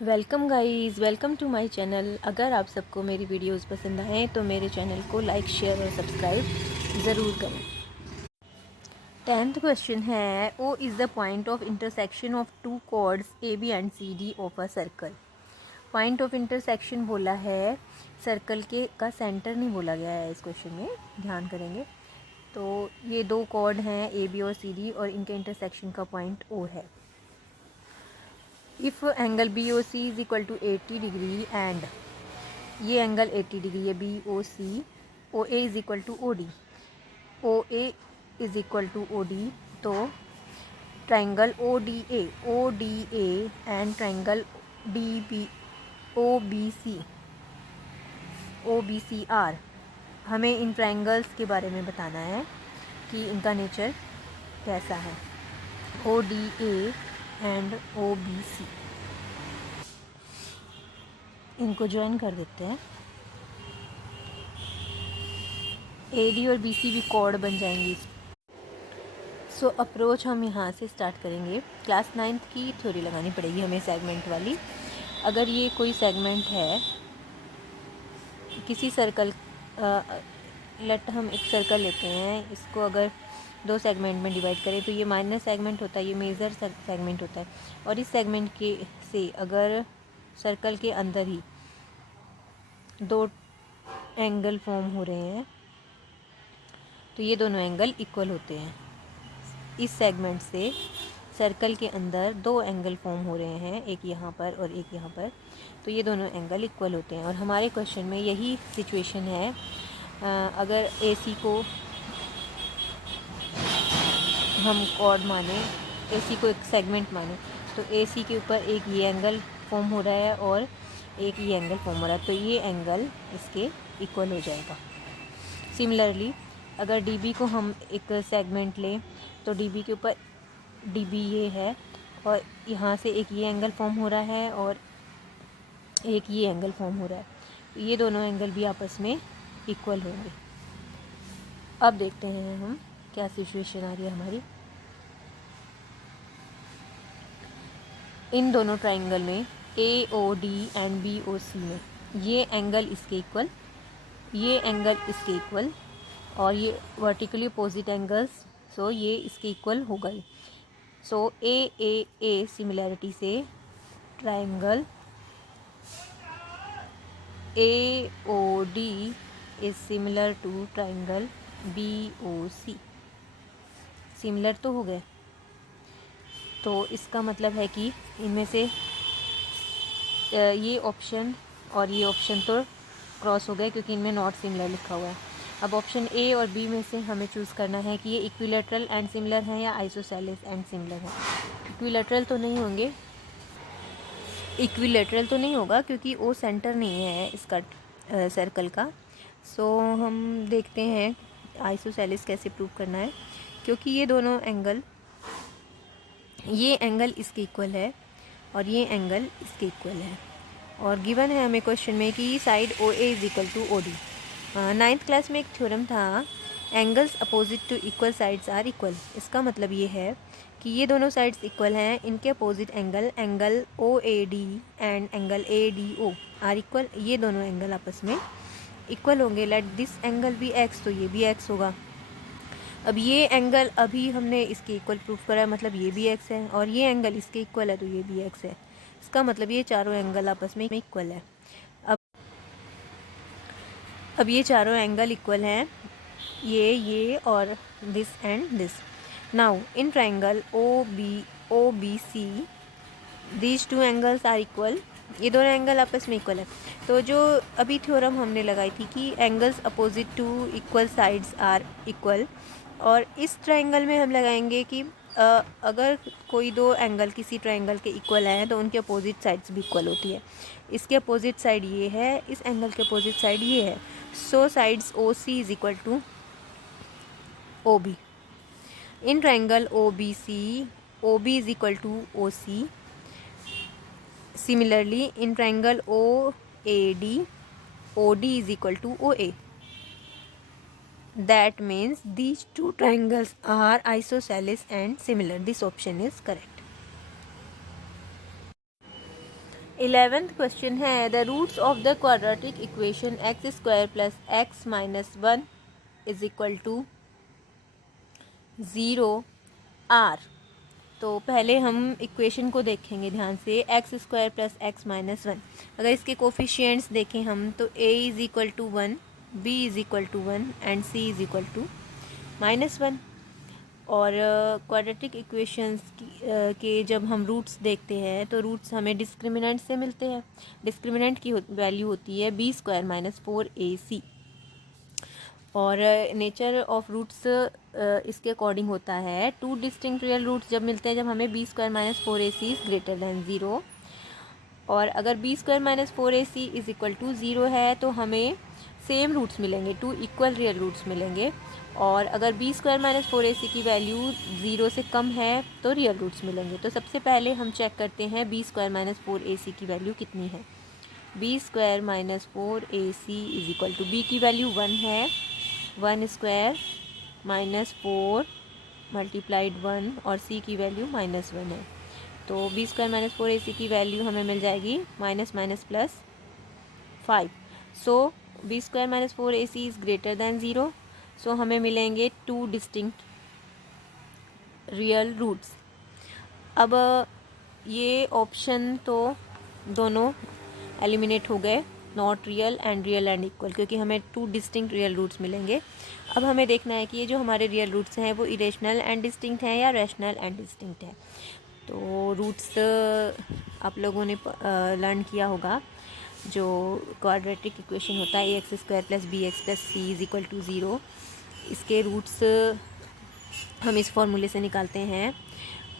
Welcome guys, welcome to my channel. अगर आप सबको मेरी वीडियोस पसंद आएँ तो मेरे चैनल को लाइक, शेयर और सब्सक्राइब ज़रूर करें। 10th क्वेश्चन है, O is the point of intersection of two chords A B and C D of a circle. Point of intersection बोला है, सर्कल के का सेंटर नहीं बोला गया है इस क्वेश्चन में, ध्यान करेंगे। तो ये दो कॉर्ड हैं ए बी और सी डी और इनके इंटरसेक्शन का पॉइंट ओ है। If angle B O C is equal to 80 degree and ये एंगल 80 डिग्री है, B O C, O A is equal to O D, O A is equal to O D, तो triangle O D A and triangle D B O B C are. हमें इन triangles के बारे में बताना है कि इनका नेचर कैसा है, O D A and O B C. इनको ज्वाइन कर देते हैं, ए डी और बी सी भी कॉर्ड बन जाएंगी। सो अप्रोच हम यहाँ से स्टार्ट करेंगे। क्लास 9th की थ्योरी लगानी पड़ेगी हमें सेगमेंट वाली। अगर ये कोई सेगमेंट है किसी सर्कल, लेट हम एक सर्कल लेते हैं, इसको अगर दो सेगमेंट में डिवाइड करें तो ये माइनर सेगमेंट होता है, ये मेजर सेगमेंट होता है। और इस सेगमेंट के से अगर सर्कल के अंदर ही दो एंगल फॉर्म हो रहे हैं तो ये दोनों एंगल इक्वल होते हैं। इस सेगमेंट से सर्कल के अंदर दो एंगल फॉर्म हो रहे हैं, एक यहाँ पर और एक यहाँ पर, तो ये दोनों एंगल इक्वल होते हैं। और हमारे क्वेश्चन में यही सिचुएशन है। अगर ए सी को हम कॉर्ड माने, ए सी को एक सेगमेंट माने, तो ए सी के ऊपर एक ये एंगल फॉर्म हो रहा है और एक ये एंगल फॉर्म हो रहा है, तो ये एंगल इसके इक्वल हो जाएगा। सिमिलरली अगर डी बी को हम एक सेगमेंट लें तो डी बी के ऊपर डी बी ये है और यहाँ से एक ये एंगल फॉर्म हो रहा है और एक ये एंगल फॉर्म हो रहा है, तो ये दोनों एंगल भी आपस में इक्वल होंगे। अब देखते हैं हम क्या सिचुएशन आ रही है हमारी। इन दोनों ट्राइंगल में A O D and B O C में ये एंगल इसके इक्वल, ये एंगल इसके इक्वल और ये वर्टिकली अपोजिट एंगल्स, सो ये इसके इक्वल हो गए। सो ए सिमिलैरिटी से triangle A O D is similar to triangle B O C. Similar तो हो गए, तो इसका मतलब है कि इनमें से ये ऑप्शन और ये ऑप्शन तो क्रॉस हो गए क्योंकि इनमें नॉट सिमिलर लिखा हुआ है। अब ऑप्शन ए और बी में से हमें चूज़ करना है कि ये इक्विलेटरल एंड सिमिलर हैं या आइसोसेलेस एंड सिमिलर हैं। इक्विलेटरल तो नहीं होंगे, इक्विलेटरल तो नहीं होगा क्योंकि वो सेंटर नहीं है इसका सर्कल का। सो हम देखते हैं आइसोसेलेस कैसे प्रूव करना है, क्योंकि ये दोनों एंगल, ये एंगल इसके इक्वल है और ये एंगल इसके इक्वल है। और गिवन है हमें क्वेश्चन में कि side O A is equal to O D. 9th class में एक थ्योरम था, angles opposite to equal sides are equal. इसका मतलब ये है कि ये दोनों साइड्स इक्वल हैं, इनके opposite angle, angle O A D and angle A D O are equal. ये दोनों एंगल आपस में इक्वल होंगे। लेट दिस एंगल भी एक्स, तो ये भी एक्स होगा। अब ये एंगल अभी हमने इसके इक्वल प्रूफ करा है, मतलब ये भी एक्स है, और ये एंगल इसके इक्वल है तो ये भी एक्स है। इसका मतलब ये चारों एंगल आपस में इक्वल है। अब ये चारों एंगल इक्वल हैं, ये और this and this. Now in triangle O B C these two angles are equal. ये दोनों एंगल आपस में इक्वल है। तो जो अभी थ्योरम हमने लगाई थी कि angles opposite to equal sides are equal, और इस ट्राइंगल में हम लगाएंगे कि अगर कोई दो एंगल किसी ट्राइंगल के इक्वल हैं तो उनके अपोजिट साइड्स भी इक्वल होती है। इसके अपोजिट साइड ये है, इस एंगल के अपोजिट साइड ये है। So sides O C is equal to O B. In triangle O B C, O B is equal to O C. Similarly in triangle O A D, O D is equal to O A. That means these two triangles are isosceles and similar. This option is correct. 11th question है the roots of the quadratic equation x square plus x minus 1 is equal to 0 are. तो पहले हम equation को देखेंगे ध्यान से, x square plus x minus 1। अगर इसके कोफिशिएंट्स देखें हम तो a is equal to 1, b is equal to 1 and c is equal to -1। और क्वाड्रेटिक इक्वेशंस के जब हम रूट्स देखते हैं तो रूट्स हमें डिस्क्रिमिनेंट से मिलते हैं। डिस्क्रिमिनेंट की वैल्यू होती है b स्क्वायर माइनस 4ac। और नेचर ऑफ रूट्स इसके अकॉर्डिंग होता है टू डिस्टिंक्ट रियल रूट्स जब मिलते हैं जब हमें b square minus 4ac is greater than 0। और अगर b square minus 4ac is equal to 0 है तो हमें सेम रूट्स मिलेंगे, टू इक्वल रियल रूट्स मिलेंगे। और अगर b स्क्वायर माइनस 4ac की वैल्यू 0 से कम है तो रियल रूट्स मिलेंगे। तो सबसे पहले हम चेक करते हैं b स्क्वायर माइनस 4ac की वैल्यू कितनी है। b square minus 4ac is equal to b की वैल्यू 1 है, 1 स्क्वायर माइनस 4 मल्टीप्लाइड 1 और c की वैल्यू -1 है। तो b स्क्वायर माइनस 4ac की वैल्यू हमें मिल जाएगी minus minus plus 5। So b square minus 4ac is greater than 0। सो हमें मिलेंगे टू डिस्टिंक्ट रियल रूट्स। अब ये ऑप्शन तो दोनों एलिमिनेट हो गए, नॉट रियल एंड इक्वल, क्योंकि हमें टू डिस्टिंक्ट रियल रूट्स मिलेंगे। अब हमें देखना है कि ये जो हमारे रियल रूट्स हैं वो इरेशनल एंड डिस्टिंक्ट हैं या रैशनल एंड डिस्टिंक्ट है। तो रूट्स आप लोगों ने लर्न किया होगा, जो क्वाड्रेटिक इक्वेशन होता है ax square plus B X plus C is equal to 0, इसके रूट्स हम इस फॉर्मूले से निकालते हैं,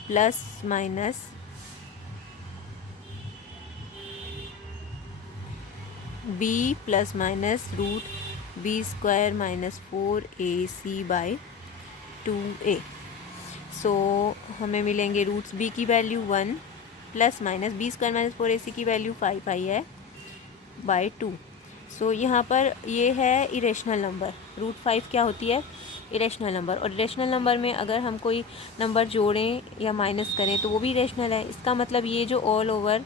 plus minus b plus minus root b square minus 4ac by 2a। So हमें मिलेंगे रूट्स b की value 1 plus minus b square minus 4ac की वैल्यू 5 आई है बाई 2। सो यहाँ पर ये है इरेशनल नंबर। रूट 5 क्या होती है? Irrational number. और इरेशनल नंबर में अगर हम कोई नंबर जोड़ें या माइनस करें तो वो भी इरेशनल है। इसका मतलब ये जो ऑल ओवर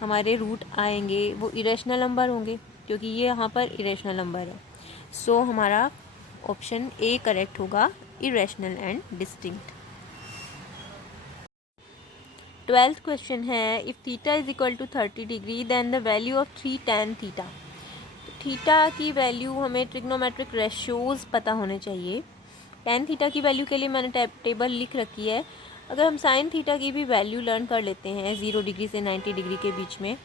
हमारे रूट आएंगे वो इरेशनल नंबर होंगे, क्योंकि ये यहाँ पर इरेशनल नंबर है। सो हमारा ऑप्शन ए करेक्ट होगा, irrational and distinct. 12th question है if theta is equal to 30 degree then the value of 3 tan theta. Theta की वैल्यू हमें ट्रिग्नोमेट्रिक रेशियोज पता होने चाहिए। tan थीटा की वैल्यू के लिए मैंने टेबल लिख रखी है। अगर हम sin थीटा की भी वैल्यू लर्न कर लेते हैं 0 डिग्री से 90 डिग्री के बीच में,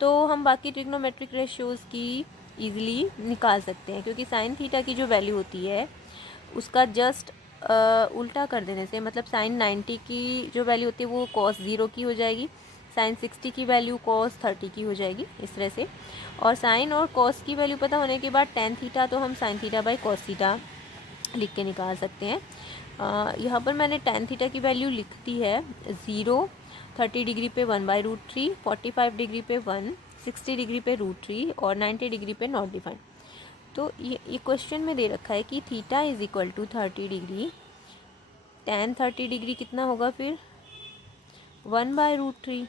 तो हम बाकी ट्रिग्नोमेट्रिक रेशियोज की ईजिली निकाल सकते हैं, क्योंकि sin थीटा की जो वैल्यू होती है उसका जस्ट उल्टा कर देने से, मतलब sin 90 की जो वैल्यू होती है वो cos 0 की हो जाएगी, sin 60 की वैल्यू cos 30 की हो जाएगी, इस तरह से। और sin और cos की वैल्यू पता होने के बाद tan थीटा तो हम sin theta by cos theta लिख के निकाल सकते हैं। यहाँ पर मैंने tan थीटा की वैल्यू लिख दी है 0, 30 डिग्री पे 1/√3, 45 डिग्री पे 1, 60 डिग्री पे √3 और 90 डिग्री पे नॉट डिफाइंड। तो ये क्वेश्चन में दे रखा है कि theta is equal to 30 degree, tan 30 degree कितना होगा फिर 1/√3।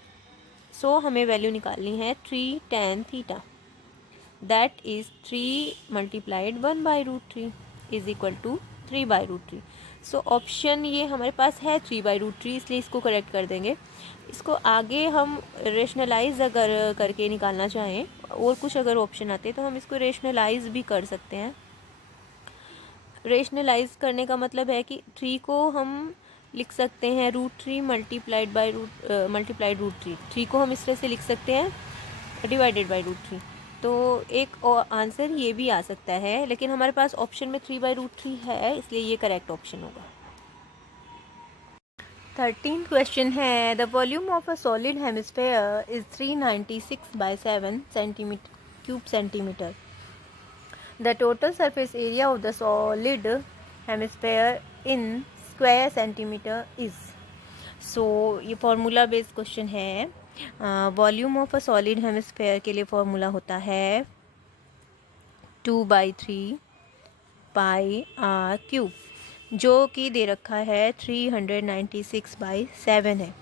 सो हमें वैल्यू निकालनी है 3 tan theta, that is 3 multiplied 1/√3 is equal to 3/√3। So option ये हमारे पास है 3/√3, इसलिए इसको करेक्ट कर देंगे। इसको आगे हम रेशनलाइज अगर करके निकालना चाहें और कुछ अगर ऑप्शन आते तो हम इसको रेशनलाइज भी कर सकते हैं। रेशनलाइज करने का मतलब है कि 3 को हम लिख सकते हैं √3 मल्टीप्लाइड √3। 3 को हम इस तरह से लिख सकते हैं डिवाइडेड बाई √3। तो एक आंसर ये भी आ सकता है, लेकिन हमारे पास ऑप्शन में 3/√3 है, इसलिए ये करेक्ट ऑप्शन होगा। 13th क्वेश्चन है the volume of a solid hemisphere is 396/7 cm3। The total surface area of the solid hemisphere in square centimeter is. So ये फार्मूला बेस्ड क्वेश्चन है। Volume of a solid hemisphere के लिए formula होता है 2/3 πr³, जो कि दे रखा है 396/7 है।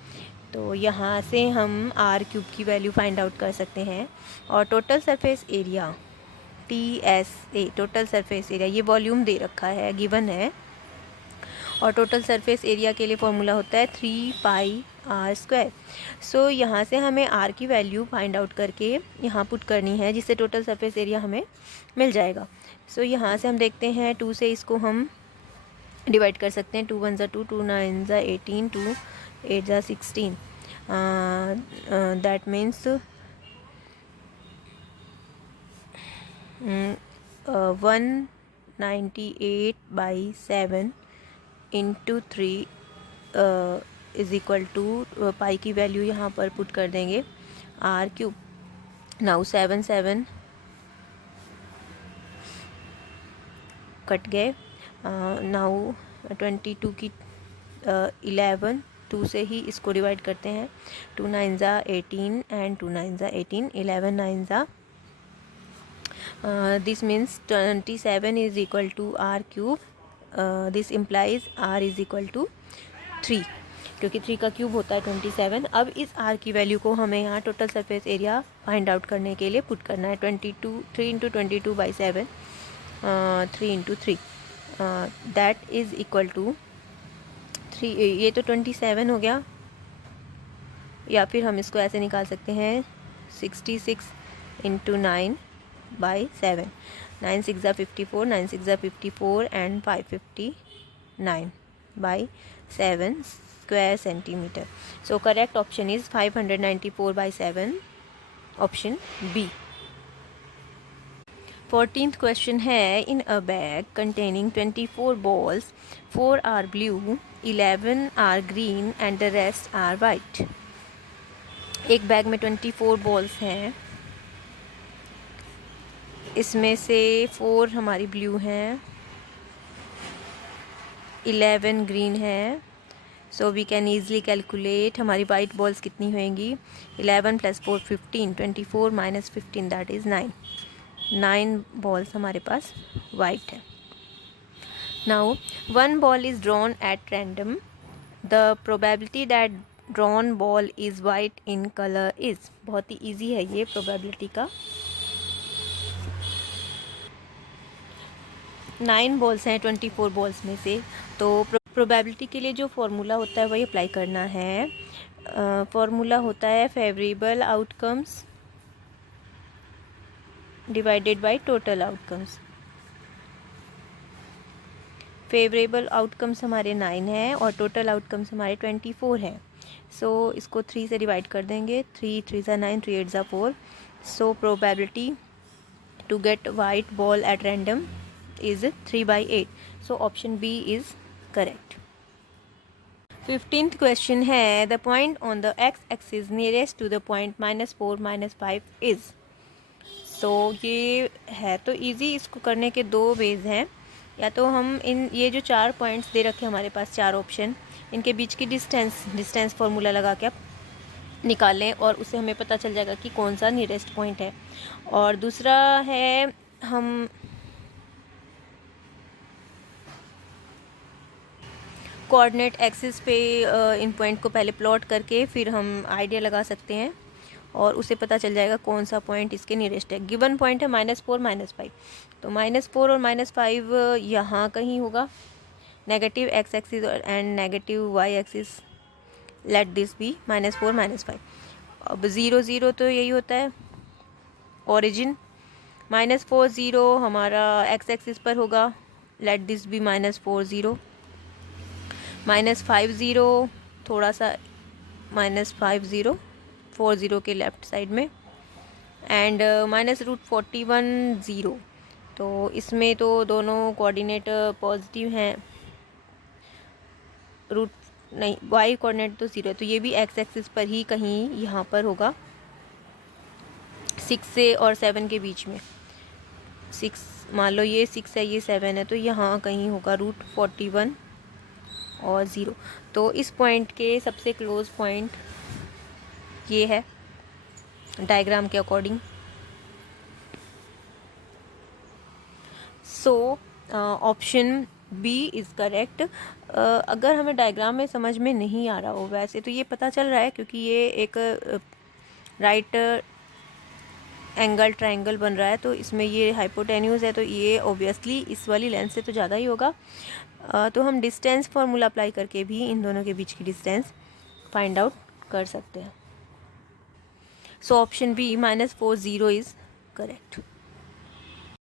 तो यहाँ से हम आर क्यूब की वैल्यू फाइंड आउट कर सकते हैं। और total surface area TSA, total surface area, ये वॉल्यूम दे रखा है, गिवन है। और टोटल सरफेस एरिया के लिए फॉर्मूला होता है 3πr²। सो यहाँ से हमें r की वैल्यू फाइंड आउट करके यहाँ पुट करनी है, जिससे टोटल सरफेस एरिया हमें मिल जाएगा। सो यहाँ से हम देखते हैं 2 से इसको हम डिवाइड कर सकते हैं। 2 1 ज़ा 2, 2 9 ज़ा 18, 2 8 ज़ा 16, that means 198/7 into 3 is equal to pi की वैल्यू यहाँ पर पुट कर देंगे r³ नाउ 7 7 कट गए। नाउ 22 की 11, 2 से ही इसको डिवाइड करते हैं। 2 9 ज़ा 18 एंड 2 9 ज़ा 18, 11 9 ज़ा this means 27 is equal to r³। this implies r is equal to 3, क्योंकि 3 का क्यूब होता है 27। अब इस r की वैल्यू को हमें यहाँ total surface area find out करने के लिए पुट करना है। 3 into 22/7, 3 into 3, that is equal to 3। ये तो 27 हो गया, या फिर हम इसको ऐसे निकाल सकते हैं 66 इंटू 9/7, 9 6 ज़ा 54, 9 6 ज़ा 54 and 559/7 square centimetre. So correct option is 594/7, option B. 14th question है, in a bag containing 24 balls, 4 are blue, 11 are green and the rest are white। एक बैग में 24 बॉल्स हैं, इसमें से 4 हमारी ब्लू हैं, 11 ग्रीन है। So we can easily calculate हमारी वाइट बॉल्स कितनी होंगी। 11 + 4 15, 24 - 15 दैट इज़ 9। 9 बॉल्स हमारे पास वाइट है। Now 1 ball is drawn at random, the probability that drawn ball is white in color is। बहुत ही ईजी है ये प्रोबेबिलिटी का। 9 बॉल्स हैं 24 बॉल्स में से, तो प्रोबेबिलिटी के लिए जो फॉर्मूला होता है वही अप्लाई करना है। फॉर्मूला होता है favourable outcomes divided by total outcomes. Favourable outcomes हमारे 9 हैं और टोटल आउटकम्स हमारे 24 हैं। सो इसको 3 से डिवाइड कर देंगे। 3 3 ज़ा 9, 3 8 ज़ा 4। So probability to get white ball at random is 3/8। So option B is correct. 15th question है, the point on the x axis nearest to the point -4 -5 is. So ये है तो इजी, इसको करने के 2 वेज हैं। या तो हम ये जो 4 पॉइंट्स दे रखे हमारे पास, 4 ऑप्शन, इनके बीच की डिस्टेंस फार्मूला लगा के आप निकाल लें और उससे हमें पता चल जाएगा कि कौन सा नियरेस्ट पॉइंट है। और दूसरा है, हम कोऑर्डिनेट एक्सिस पे इन पॉइंट को पहले प्लॉट करके फिर हम आइडिया लगा सकते हैं और उसे पता चल जाएगा कौन सा पॉइंट इसके नियरेस्ट है। गिवन पॉइंट है -4 -5, तो -4 और -5 यहाँ कहीं होगा। Negative x axis and negative y axis, let this be -4 -5। अब 0 0 तो यही होता है ओरिजिन। -4 0 हमारा x एक्सिस पर होगा, लेट दिस बी -4 0। -5 0 थोड़ा सा -5 0 4 0 के लेफ्ट साइड में, एंड -√41 0। तो इसमें तो दोनों कोऑर्डिनेट पॉजिटिव हैं, रूट नहीं, y कोऑर्डिनेट तो 0 है, तो ये भी x एक्सिस पर ही कहीं यहाँ पर होगा, 6 से और 7 के बीच में। 6 मान लो ये 6 है, ये 7 है, तो यहाँ कहीं होगा √41 और 0। तो इस पॉइंट के सबसे क्लोज पॉइंट ये है डायग्राम के according. So option B is correct. अगर हमें डायग्राम में समझ में नहीं आ रहा हो, वैसे तो ये पता चल रहा है क्योंकि ये एक राइट एंगल ट्रायंगल बन रहा है, तो इसमें ये हाइपोटेन्यूज है, तो ये ऑब्वियसली इस वाली लेंथ से तो ज़्यादा ही होगा। तो हम डिस्टेंस फार्मूला अप्लाई करके भी इन दोनों के बीच की डिस्टेंस फाइंड आउट कर सकते हैं। So option B -40 is correct.